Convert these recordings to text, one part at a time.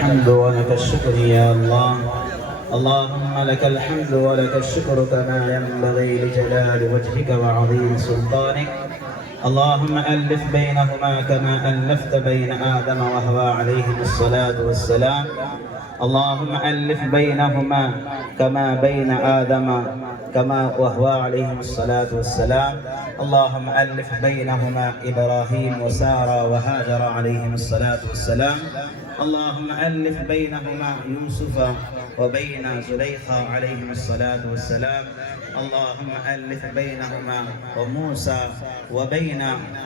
الحمد ولك الشكر يا الله. اللهم لك الحمد ولك الشكر كما ينبغي لجلال وجهك وعظيم سلطانك. اللهم ألف بينهما كما ألفت بين آدم وحواء عليهم الصلاة والسلام. اللهم ألف بينهما كما بين آدم وحواء عليهم الصلاة والسلام. اللهم ألف بينهما إبراهيم وسارة وهاجر عليهم الصلاة والسلام. اللهم ألف بينهما يوسف وبين زليخة عليهم الصلاة والسلام. اللهم ألف بينهما وموسى وبين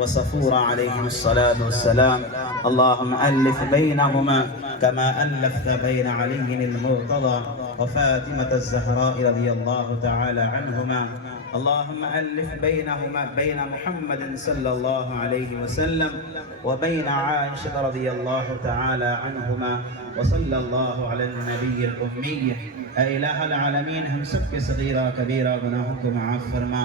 وصفورة عليهم الصلاة والسلام. اللهم ألف بينهما كما ألفت بين علي المرتضى وفاطمة الزهراء رضي الله تعالى عنهما. اللهم ألف بينهما بين محمد صلى الله عليه وسلم وبين عائشة رضي الله تعالى عنهما وصلى الله على النبي الأمي. إله العالمين हम सब के सगीरा कबीरा गुनाहों को माफ़ फरमा।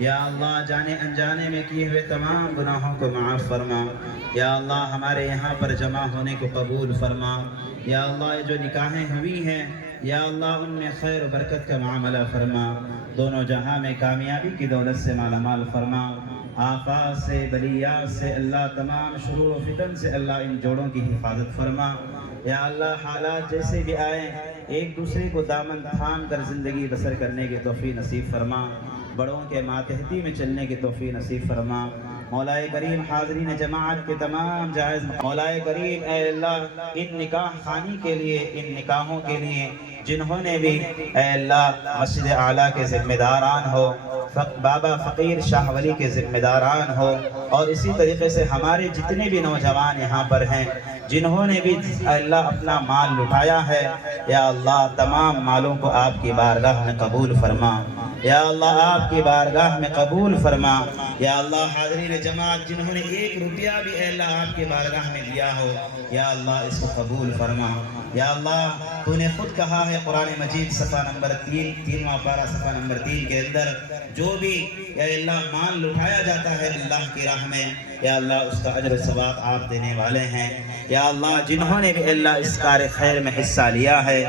या अल्लाह जाने अनजाने में किए हुए तमाम गुनाहों को माफ़ फरमा। या अल्लाह हमारे यहाँ पर जमा होने को कबूल फरमा। या अल्लाह जो निकाहें हुई हैं या अल्लाह उनमें खैर बरकत का मामला फरमा। दोनों जहां में कामयाबी की दौलत से मालामाल फरमा। आफात से बलियात से अल्लाह तमाम शुरूर व फितन से अल्लाह इन जोड़ों की हिफाजत फरमा। या अल्लाह हालात जैसे भी आए एक दूसरे को दामन थाम कर ज़िंदगी बसर करने की तौफ़ीक़ नसीब फरमा। बड़ों के मातहती में चलने की तौफ़ीक़ नसीब फरमा। मौलाए करीम हाज़रीन जमाअत के तमाम जायज़ मौलाए करीम ए अल्लाह इन निकाह खानी के लिए इन निकाहों के लिए जिन्होंने भी ए अल्लाह मस्जिद आला के ज़िम्मेदारान हो, बाबा फ़कीर शाह वली के ज़िम्मेदारान हो और इसी तरीक़े से हमारे जितने भी नौजवान यहाँ पर हैं जिन्होंने भी अल्लाह अपना माल लुटाया है, या अल्लाह तमाम मालों को आपकी बारगाह में कबूल फरमा। या अल्लाह आपकी बारगाह में कबूल फरमा। या अल्लाह हाज़रीन जमात जिन्होंने एक रुपया भी अल्लाह आपकी बारगाह में दिया हो, या अल्लाह इसको कबूल फरमा। या अल्लाह तूने खुद कहा है कुरान मजीद सफ़ा नंबर 3वां पारा सफ़ा नंबर 3 के अंदर जो भी या अल्लाह माल लुटाया जाता है अल्लाह की राह में, या अल्लाह उसका अजर सवाब आप देने वाले हैं। या अल्लाह जिन्होंने भी अल्लाह इस कार्य खैर में हिस्सा लिया है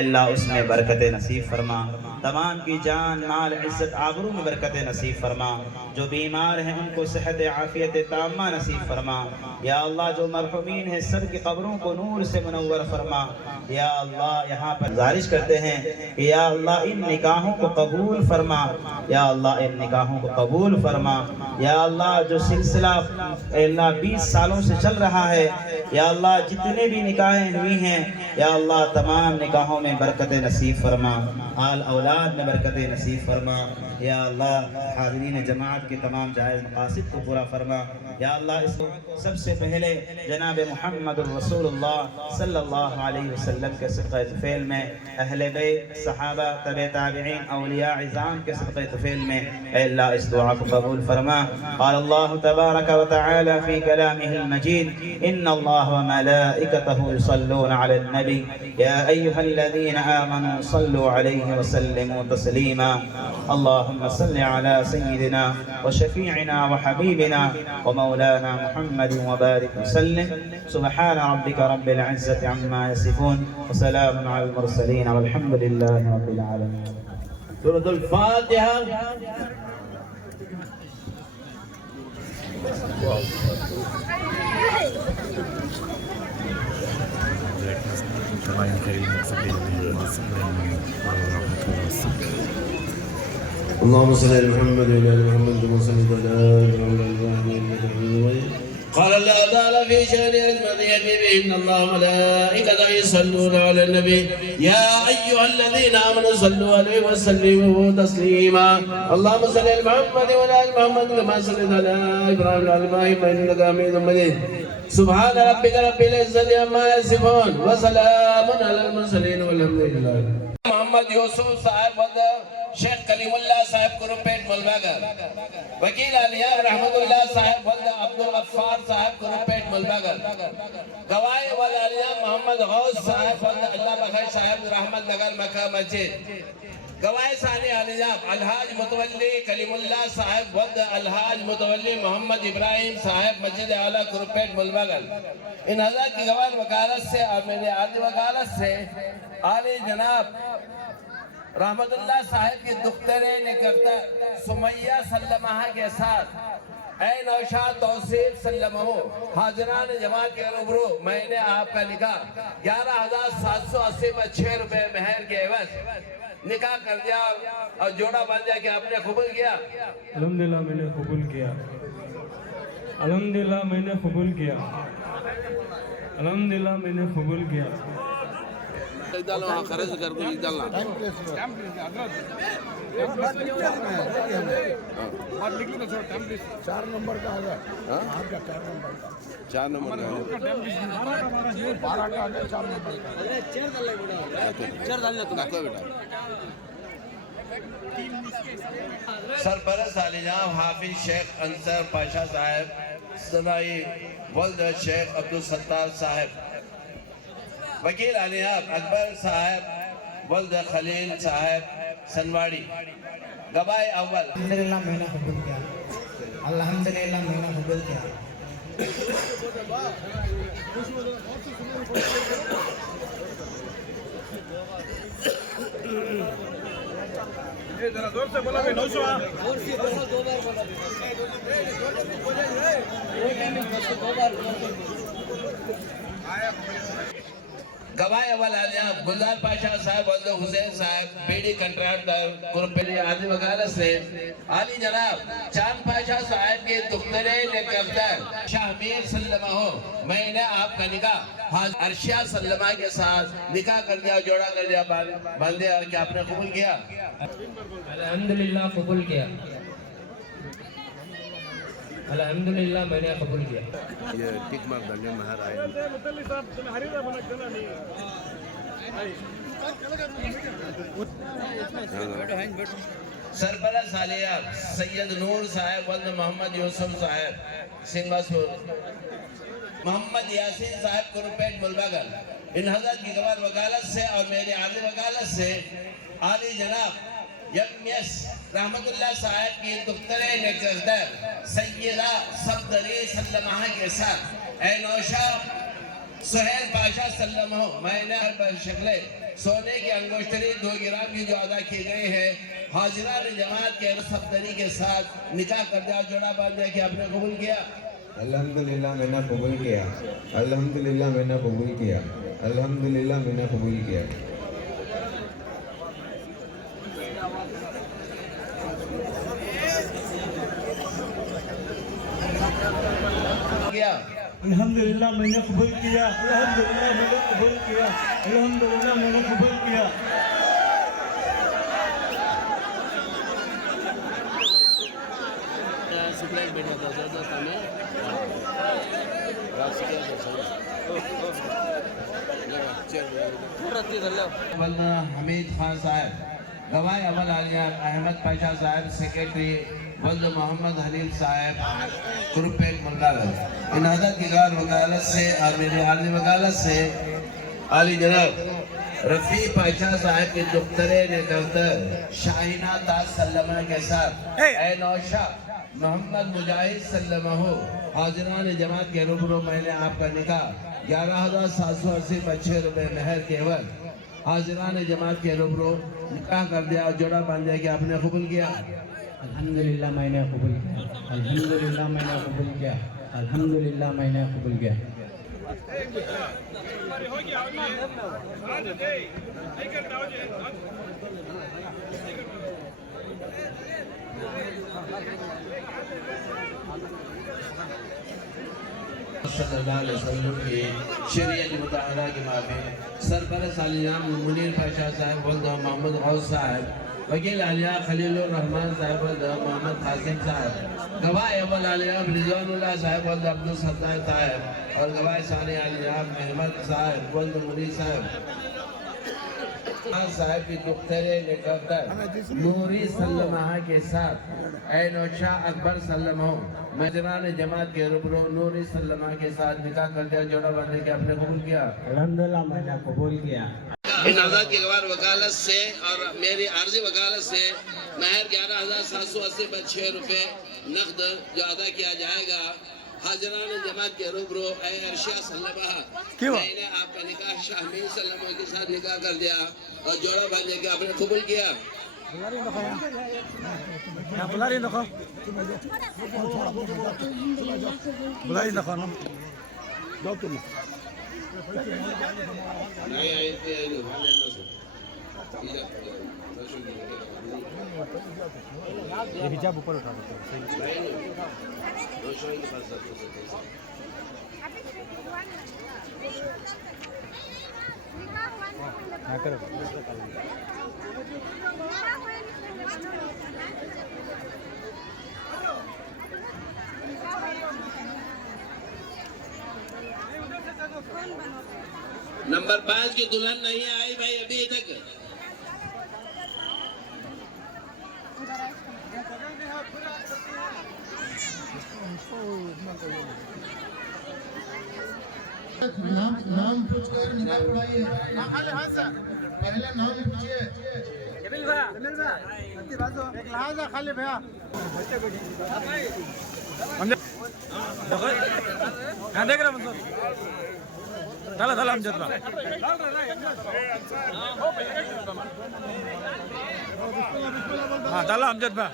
अल्लाह उसमें बरकत नसीब फरमा। तमाम की जान माल इज़्ज़त आबरू में बरकत नसीब फरमा। जो बीमार हैं उनको सेहत आफियत ताम्मा नसीब फरमा। या अल्लाह जो मरहुमीन हैं सब की कब्रों को नूर से मुनव्वर फरमा। या अल्लाह यहाँ पर गुजारिश करते हैं कि या अल्लाह इन निकाहों को कबूल फरमा। या अल्लाह इन निकाहों को कबूल फरमा। या अल्लाह जो सिलसिला अल्लाह 20 सालों से चल रहा है, या अल्लाह जितने भी निकाहें हुई हैं या अल्लाह तमाम निकाहों में बरकत नसीब फरमा। आल औलाद में बरकत नसीब फरमा। या अल्लाह हाज़रीन जमात के तमाम जायज़ मक़ासिद को पूरा फरमा। या अल्लाह इसको सबसे पहले जनाब मुहम्मद रसूलुल्लाह सल्लल्लाहु अलैहि वसल्लम के सदक़े तुफ़ैल में, अहले बैत सहाबा तबे ताबिईन औलिया इज़ाम के सदक़े तुफ़ैल में अल्लाह इस दुआ को कबूल फरमा। क़ाल अल्लाहु तबारक व तआला फ़ी कलामिहिल मजीद इन्नल्लाह व मलाइकतहु युसल्लूना अलन नबी या अय्युहल्लज़ीना आमनू सल्लू अलैहि व सल्लिमू तस्लीमा। अल्लाहुम्मा सल्लि अला सय्यिदिना व शफ़ीइना व हबीबिना व मौलाना मुहम्मदिन व बारिक वसल्लिम। सुब्हान रब्बिका रब्बिल इज़्ज़ति अम्मा यसिफून व सलामुन अलल मुरसलीन वल्हम्दुलिल्लाहि रब्बिल आलमीन। सूरतुल फातिहा। اللهم صل على محمد وعلى ال محمد كما صليت على ابراهيم انك حميد مجيد. قال الله تعالى في شان المذية بإن الله ملائكته يصلون على النبي يا أيها الذين آمنوا صلوا عليه وسلموا تسليما. اللهم صل على محمد وعلى ال محمد كما صليت على ابراهيم وعلى ال ابراهيم انك حميد مجيد. سبحان ربك رب العزة عما يصفون وسلام على المرسلين والحمد لله. मोहम्मद यूसुफ साहब शेख कलीमुल्लाह साहब कुरुपेट मुलबागर, वकील अलियाब रहमतुल्लाह साहब वल्द अब्दुल गफ्फार साहब कुरुपेट मुलबागर, गवाही वल अलियाब मोहम्मद गौस साहब वल्द अल्लाह बख्श साहब रहमत नगर मक्का मस्जिद, गवाही सानी अलियाब अलहाज मुतवल्ली कलीमुल्लाह साहब वल्द अलहाज मुतवल्ली मोहम्मद इब्राहिम साहब मस्जिद आला कुरुपेट मुलबागर। इन हज़रत की गवाह वकालत से और मेरे आदि वकालत से आले जनाब रहमतुल्लाह साहब की दुख्तरे निकलता सुमैया सल्लमा के साथ ऐ नौशाद तौसीफ सल्लमहो हाजिरान जमात के रूबरू मैंने आपका निकाह 11,780 में 6 रुपए मेहर के एवज निकाह कर दिया और जोड़ा बांध दिया कि आपने कबूल किया। अल्हम्दुलिल्लाह मैंने कबूल किया, अल्हम्दुलिल्लाह मैंने कबूल किया, अल्हम्दुलिल्लाह मैंने कबूल किया। खर्च कर दो डालना चार नंबर का होगा, 4 नंबर का 12 का आगे 4 नंबर का। सरपरस्त आलिजाम हाफिज शेख अंसर पाशा साहब सदाई वल्द शेख अब्दुल सत्तार साहब, वकील अलियाब अकबर साहब वल्द खलील साहब सनवाड़ी, गवाही अव्वल अल्हम्दुलिल्लाह मैंने कबूल किया, अल्हम्दुलिल्लाह मैंने कबूल किया। जरा जोर से बोला भाई, 900 गवाही अव्वल आलियाब गुलजार पाशा साहब वल्द हुसैन साहब बीडी कंट्राक्टर कुरपेली आदि वकालत से आली जनाब चांद पाशा साहब के दुख्तरे निकलतर शाहमीर सल्लमा हो मैंने आपका निकाह अर्शिया सल्लमा के साथ निकाह कर दिया, जोड़ा कर दिया, बांध दिया कि आपने कबूल किया। अल्हम्दुलिल्लाह कबूल किया, अल्हम्दुलिल्लाह मैंने कबूल किया। ये टिक मार्क डालने महर आए सरपरस्त आलियाब सैयद नूर साहब वल्द मोहम्मद यूसुफ साहब सिंगासुर, मोहम्मद यासीन साहब कुरुपेट मुलबागर। इन हज़रत की गवाह वकालत से और मेरे आली वकालत से आली जनाब यमयस रहमतुल्लाह साहब की दुख्तरे निकलतर सैयदा सफदरी सल्लमा के साथ ऐ नौशा सुहेल पाशा सल्लमा मैंने शक्ले सोने की अंगोष्ठरी 2 ग्राम की जो अदा की गई है हाजिरान जमात के सफदरी के साथ निकाह कर दिया, जोड़ा बांध दिया कि आपने कबूल किया। अल्हम्दुलिल्लाह मैंने कबूल किया, अल्हम्दुलिल्लाह मैंने कबूल किया, अल्हम्दुलिल्लाह मैंने कबूल किया। अल्हम्दुलिल्लाह मैंने कबूल किया, अल्हम्दुलिल्लाह मैंने कबूल किया, अल्हम्दुलिल्लाह मैंने कबूल किया। हमीद खान साहब, गवाही अव्वल आलियाब अहमद पाशा साहब सेक्रेटरी वल्द मोहम्मद हलील साहब कुरुपेट मुलबागर। इन हज़रत की गवाह वकालत से और मेरी आली वकालत से आली जनाब रफ़ी पाशा साहब के दुख्तरे निकलतर शाहीना ताज सल्लमा के साथ ऐ नौशा मोहम्मद मुजाहिद सल्लमा हो हाजिरान जमात के रूबरू मैंने आपका निकाह 11,780 में 6 रुपए मेहर के एवज हाजिरान जमात के रूबरू निकाह कर दिया और जोड़ा बांध दिया कि आपने कबूल किया। अल्हम्दुलिल्लाह मैंने कबूल किया, अल्हम्दुलिल्लाह मैंने कबूल किया, अल्हम्दुलिल्लाह मैंने कबूल किया। सल्लल्लाहु अलैहि वसल्लम की शरीयत मुताहरा के माफी सरपरस्त आलियाब मुनीर पाशा साहब वल्द मोहम्मद गौस साहब, वकील आलियाब खलीलुर रहमान साहब वल्द मोहम्मद कासिम साहब, गवाह अव्वल आलियाब रिजवानुल्लाह साहब वल्द अब्दुल सत्तार साहब और गवाह सानी आलियाब अहमद साहब वल्द मुनीर साहब। साहब की दुख्तरे लिखकर नूरी सल्लमा के साथ ऐ नौशा अकबर सल्लमा मजरान जमात के रूबरू नूरी सल्लमा के साथ निकाह कर दिया, जोड़ा बांधने के आपने कबूल किया। अल्हम्दुलिल्लाह मैंने कबूल किया। इन आजाद के गवार वकालत से और मेरी आर्जी वकालत से महर 11,780 पर 6 रुपए नकद जो अदा किया जाएगा। हाजरान जमात के रूबरू ऐ अर्शिया सल्लमा, मैंने आपका निकाह शाहमीन सल्लमा के साथ निकाह कर दिया और जोड़ा बांधने के आपने कबूल किया। हिजाब ऊपर उठा दो। नंबर 5 की दुल्हन नहीं आई भाई अभी तक। नाम पूछकर निकाह पढ़ाइए। पहले नाम पूछिए। खाली भैया देख रहा चला चला हम जतरा हाँ चला हम जतरा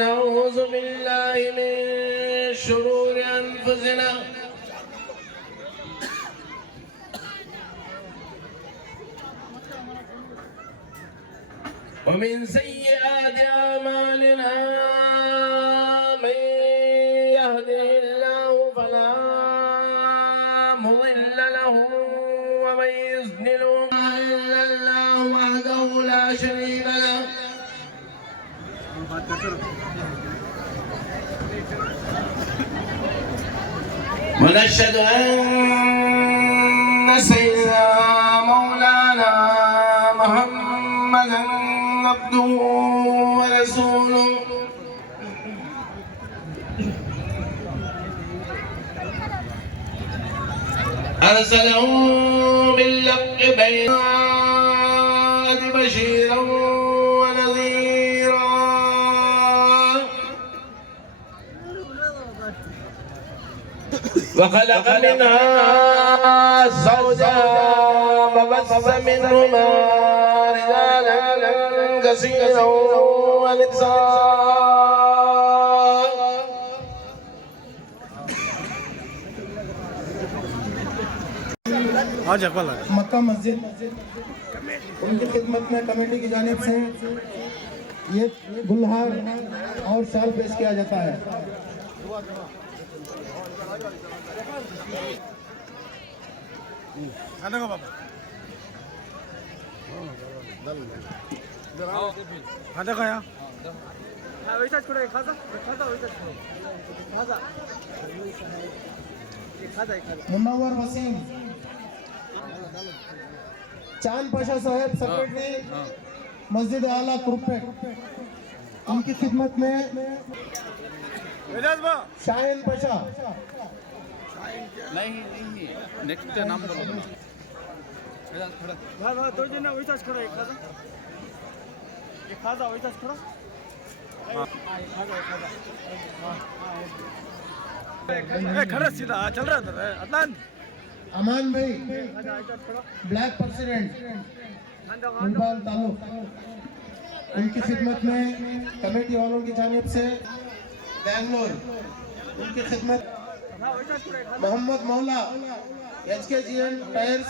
नऊज़ बिल्लाहि मिन शुरूरि अनफुसिना वमिन सय्यिआति अमालिना मन यहदिहिल्लाहु फला मुदिल्ल लहु व मन युद्लिलहु फला इल्लल्लाहु वहदहु ला शरीक लहु ونشهد أن سيدنا مولانا محمدا عبده ورسوله أرسله بالحق بين الناس بشيرا ونذيرا وخلق منها زوجها وبث منهما رجالا كثيرا ونساء मक्का मस्जिद उनकी खिदमत में कमेटी की जानिब से ये गुलहार और शाल पेश किया जाता है। मुन्नवर वसीम चांद पाशा साहब सेक्रेटरी मस्जिद आला कुरपेट, उनकी खिदमत में शाहीन पाशा नेक्स्ट नाम बोलो तो जी ना वैसा खड़ा है खाजा ये खाजा वैसा खड़ा खड़ा सीधा चल रहा था अदनान अमान भाई ब्लैक प्रेसिडेंट मुंबाल तालुक, उनकी खिदमत में कमेटी वालों की जानिब से बेंगलोर, उनकी खिदमत मोहम्मद मौला HKGN टायर्स